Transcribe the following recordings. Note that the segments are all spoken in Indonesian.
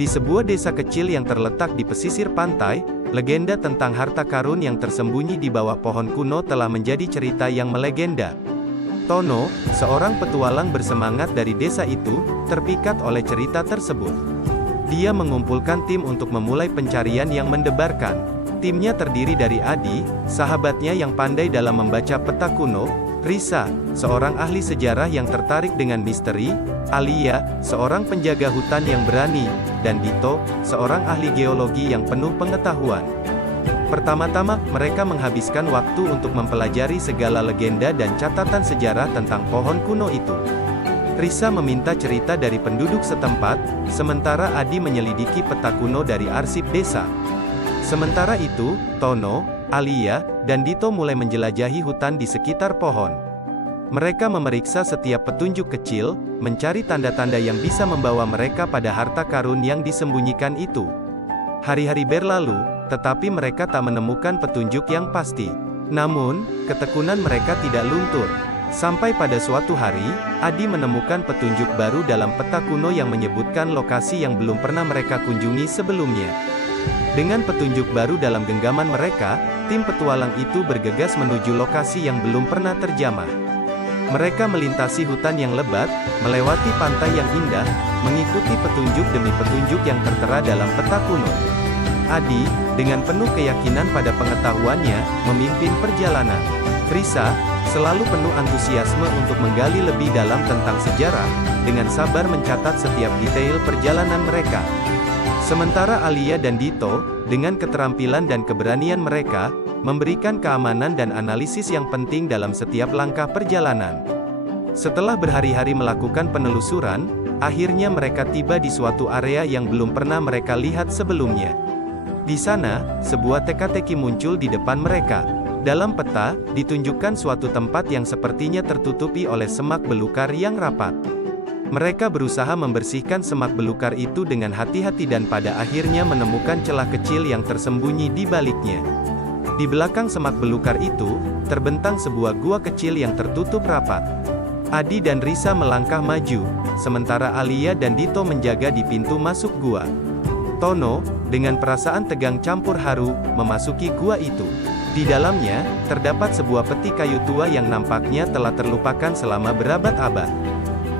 Di sebuah desa kecil yang terletak di pesisir pantai, legenda tentang harta karun yang tersembunyi di bawah pohon kuno telah menjadi cerita yang melegenda. Tono, seorang petualang bersemangat dari desa itu, terpikat oleh cerita tersebut. Dia mengumpulkan tim untuk memulai pencarian yang mendebarkan. Timnya terdiri dari Adi, sahabatnya yang pandai dalam membaca peta kuno, Risa, seorang ahli sejarah yang tertarik dengan misteri, Alia, seorang penjaga hutan yang berani, dan Dito, seorang ahli geologi yang penuh pengetahuan. Pertama-tama, mereka menghabiskan waktu untuk mempelajari segala legenda dan catatan sejarah tentang pohon kuno itu. Risa meminta cerita dari penduduk setempat, sementara Adi menyelidiki peta kuno dari arsip desa. Sementara itu, Tono, Alia, dan Dito mulai menjelajahi hutan di sekitar pohon. Mereka memeriksa setiap petunjuk kecil, mencari tanda-tanda yang bisa membawa mereka pada harta karun yang disembunyikan itu. Hari-hari berlalu, tetapi mereka tak menemukan petunjuk yang pasti. Namun, ketekunan mereka tidak luntur. Sampai pada suatu hari, Adi menemukan petunjuk baru dalam peta kuno yang menyebutkan lokasi yang belum pernah mereka kunjungi sebelumnya. Dengan petunjuk baru dalam genggaman mereka, tim petualang itu bergegas menuju lokasi yang belum pernah terjamah. Mereka melintasi hutan yang lebat, melewati pantai yang indah, mengikuti petunjuk demi petunjuk yang tertera dalam peta kuno. Adi, dengan penuh keyakinan pada pengetahuannya, memimpin perjalanan. Risa, selalu penuh antusiasme untuk menggali lebih dalam tentang sejarah, dengan sabar mencatat setiap detail perjalanan mereka. Sementara Alia dan Dito, dengan keterampilan dan keberanian mereka, memberikan keamanan dan analisis yang penting dalam setiap langkah perjalanan. Setelah berhari-hari melakukan penelusuran, akhirnya mereka tiba di suatu area yang belum pernah mereka lihat sebelumnya. Di sana, sebuah teka-teki muncul di depan mereka. Dalam peta, ditunjukkan suatu tempat yang sepertinya tertutupi oleh semak belukar yang rapat. Mereka berusaha membersihkan semak belukar itu dengan hati-hati dan pada akhirnya menemukan celah kecil yang tersembunyi di baliknya. Di belakang semak belukar itu, terbentang sebuah gua kecil yang tertutup rapat. Adi dan Risa melangkah maju, sementara Alia dan Dito menjaga di pintu masuk gua. Tono, dengan perasaan tegang campur haru, memasuki gua itu. Di dalamnya, terdapat sebuah peti kayu tua yang nampaknya telah terlupakan selama berabad-abad.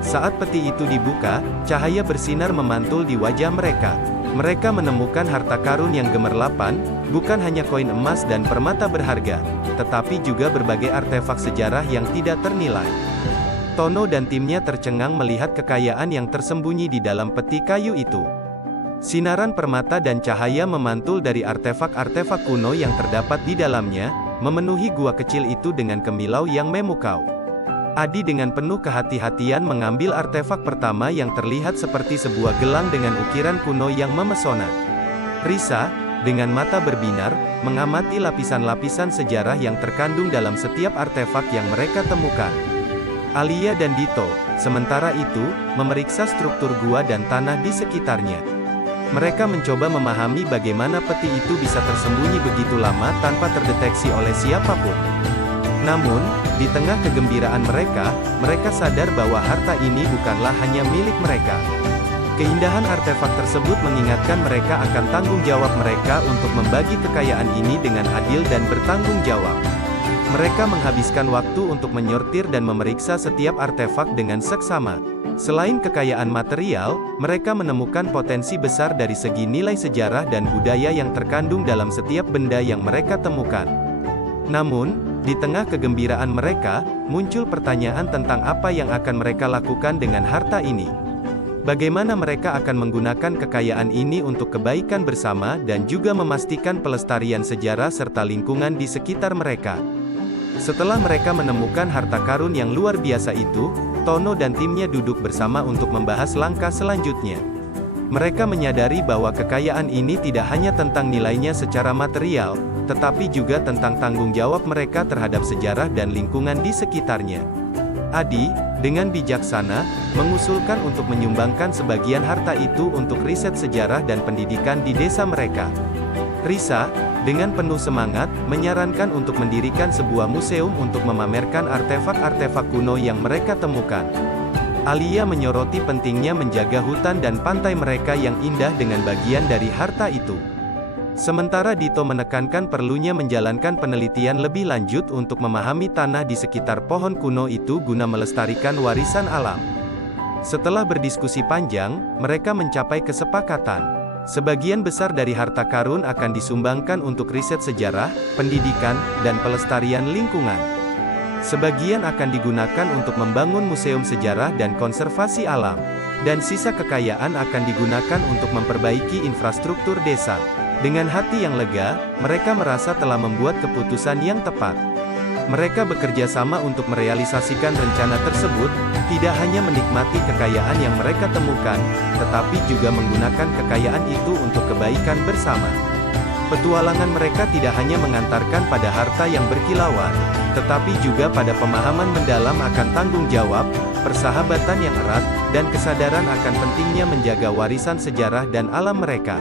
Saat peti itu dibuka, cahaya bersinar memantul di wajah mereka. Mereka menemukan harta karun yang gemerlapan, bukan hanya koin emas dan permata berharga, tetapi juga berbagai artefak sejarah yang tidak ternilai. Tono dan timnya tercengang melihat kekayaan yang tersembunyi di dalam peti kayu itu. Sinaran permata dan cahaya memantul dari artefak-artefak kuno yang terdapat di dalamnya, memenuhi gua kecil itu dengan kemilau yang memukau. Adi dengan penuh kehati-hatian mengambil artefak pertama yang terlihat seperti sebuah gelang dengan ukiran kuno yang memesona. Risa, dengan mata berbinar, mengamati lapisan-lapisan sejarah yang terkandung dalam setiap artefak yang mereka temukan. Alia dan Dito, sementara itu, memeriksa struktur gua dan tanah di sekitarnya. Mereka mencoba memahami bagaimana peti itu bisa tersembunyi begitu lama tanpa terdeteksi oleh siapapun. Namun, di tengah kegembiraan mereka, mereka sadar bahwa harta ini bukanlah hanya milik mereka. Keindahan artefak tersebut mengingatkan mereka akan tanggung jawab mereka untuk membagi kekayaan ini dengan adil dan bertanggung jawab. Mereka menghabiskan waktu untuk menyortir dan memeriksa setiap artefak dengan seksama. Selain kekayaan material, mereka menemukan potensi besar dari segi nilai sejarah dan budaya yang terkandung dalam setiap benda yang mereka temukan. Namun, di tengah kegembiraan mereka, muncul pertanyaan tentang apa yang akan mereka lakukan dengan harta ini. Bagaimana mereka akan menggunakan kekayaan ini untuk kebaikan bersama dan juga memastikan pelestarian sejarah serta lingkungan di sekitar mereka. Setelah mereka menemukan harta karun yang luar biasa itu, Tono dan timnya duduk bersama untuk membahas langkah selanjutnya. Mereka menyadari bahwa kekayaan ini tidak hanya tentang nilainya secara material, tetapi juga tentang tanggung jawab mereka terhadap sejarah dan lingkungan di sekitarnya. Adi, dengan bijaksana, mengusulkan untuk menyumbangkan sebagian harta itu untuk riset sejarah dan pendidikan di desa mereka. Risa, dengan penuh semangat, menyarankan untuk mendirikan sebuah museum untuk memamerkan artefak-artefak kuno yang mereka temukan. Alia menyoroti pentingnya menjaga hutan dan pantai mereka yang indah dengan bagian dari harta itu. Sementara Dito menekankan perlunya menjalankan penelitian lebih lanjut untuk memahami tanah di sekitar pohon kuno itu guna melestarikan warisan alam. Setelah berdiskusi panjang, mereka mencapai kesepakatan. Sebagian besar dari harta karun akan disumbangkan untuk riset sejarah, pendidikan, dan pelestarian lingkungan. Sebagian akan digunakan untuk membangun museum sejarah dan konservasi alam. Dan sisa kekayaan akan digunakan untuk memperbaiki infrastruktur desa. Dengan hati yang lega, mereka merasa telah membuat keputusan yang tepat. Mereka bekerja sama untuk merealisasikan rencana tersebut, tidak hanya menikmati kekayaan yang mereka temukan, tetapi juga menggunakan kekayaan itu untuk kebaikan bersama. Petualangan mereka tidak hanya mengantarkan pada harta yang berkilauan, tetapi juga pada pemahaman mendalam akan tanggung jawab, persahabatan yang erat, dan kesadaran akan pentingnya menjaga warisan sejarah dan alam mereka.